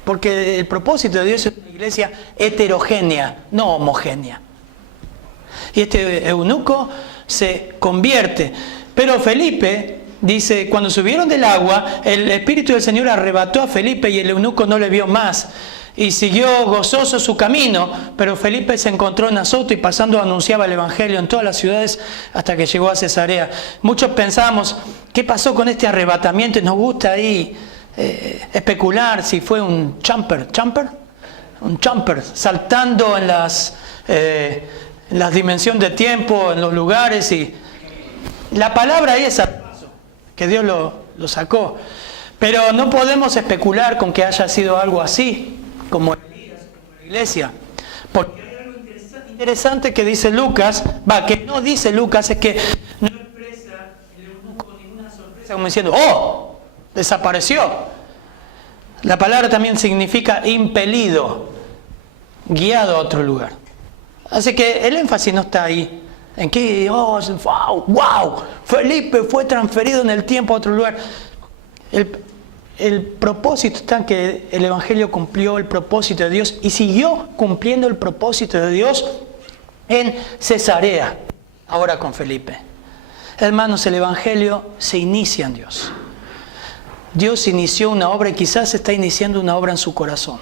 Porque el propósito de Dios es una iglesia heterogénea, no homogénea. Y este eunuco se convierte. Pero Felipe dice, cuando subieron del agua, el Espíritu del Señor arrebató a Felipe y el eunuco no le vio más. Y siguió gozoso su camino, pero Felipe se encontró en Azoto y pasando anunciaba el Evangelio en todas las ciudades hasta que llegó a Cesarea. Muchos pensamos, ¿qué pasó con este arrebatamiento? Y nos gusta ahí especular si fue un jumper, saltando en las dimensiones de tiempo, en los lugares. Y la palabra ahí es que Dios lo sacó. Pero no podemos especular con que haya sido algo así, como Elías, como la iglesia. Porque hay algo interesante que dice Lucas, que no dice Lucas, es que no expresa el eunuco ninguna sorpresa, como diciendo, ¡oh! Desapareció. La palabra también significa impelido, guiado a otro lugar. Así que el énfasis no está ahí, en que, wow, Felipe fue transferido en el tiempo a otro lugar. El propósito está en que el Evangelio cumplió el propósito de Dios y siguió cumpliendo el propósito de Dios en Cesarea, ahora con Felipe. Hermanos, el Evangelio se inicia en Dios. Dios inició una obra y quizás está iniciando una obra en su corazón.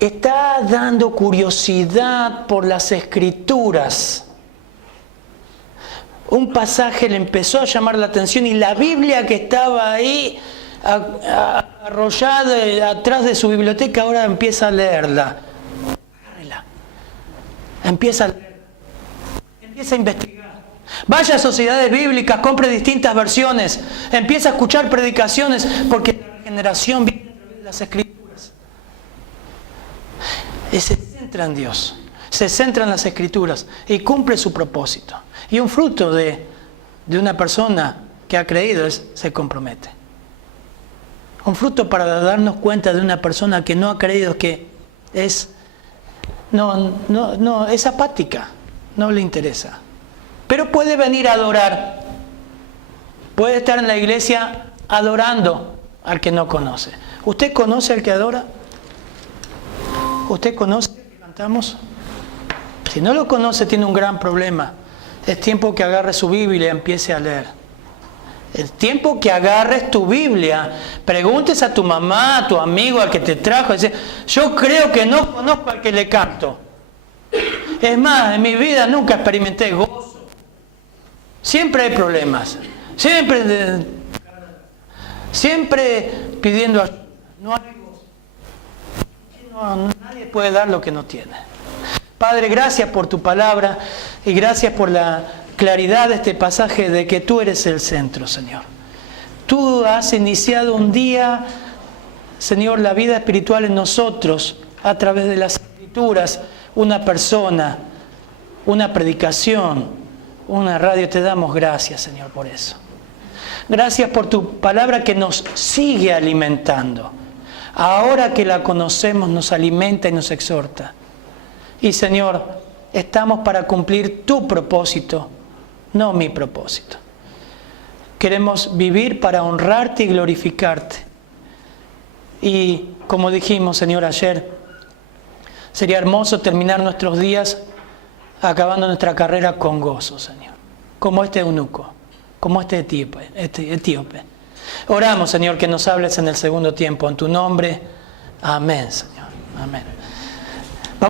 Está dando curiosidad por las Escrituras. Un pasaje le empezó a llamar la atención y la Biblia que estaba ahí arrollada atrás de su biblioteca ahora empieza a leerla. Empieza a leer. Empieza a investigar. Vaya a sociedades bíblicas, compre distintas versiones, empieza a escuchar predicaciones, porque la regeneración viene a través de las Escrituras. Y se centra en Dios, se centra en las Escrituras y cumple su propósito. Y un fruto de una persona que ha creído se compromete. Un fruto para darnos cuenta de una persona que no ha creído, que es apática, no le interesa. Pero puede venir a adorar, puede estar en la iglesia adorando al que no conoce. ¿Usted conoce al que adora? ¿Usted conoce al que cantamos? Si no lo conoce, tiene un gran problema. Es tiempo que agarre su Biblia y empiece a leer. Es tiempo que agarres tu Biblia, preguntes a tu mamá, a tu amigo, al que te trajo, y dice, yo creo que no conozco al que le canto. Es más, en mi vida nunca experimenté gozo. Siempre hay problemas. Siempre pidiendo ayuda. No hay gozo. Nadie puede dar lo que no tiene. Padre, gracias por tu palabra y gracias por la claridad de este pasaje de que tú eres el centro, Señor. Tú has iniciado un día, Señor, la vida espiritual en nosotros a través de las Escrituras, una persona, una predicación, una radio. Te damos gracias, Señor, por eso. Gracias por tu palabra que nos sigue alimentando. Ahora que la conocemos, nos alimenta y nos exhorta. Y, Señor, estamos para cumplir tu propósito, no mi propósito. Queremos vivir para honrarte y glorificarte. Y, como dijimos, Señor, ayer, sería hermoso terminar nuestros días acabando nuestra carrera con gozo, Señor. Como este eunuco, como este etíope. Oramos, Señor, que nos hables en el segundo tiempo. En tu nombre, amén, Señor. Amén.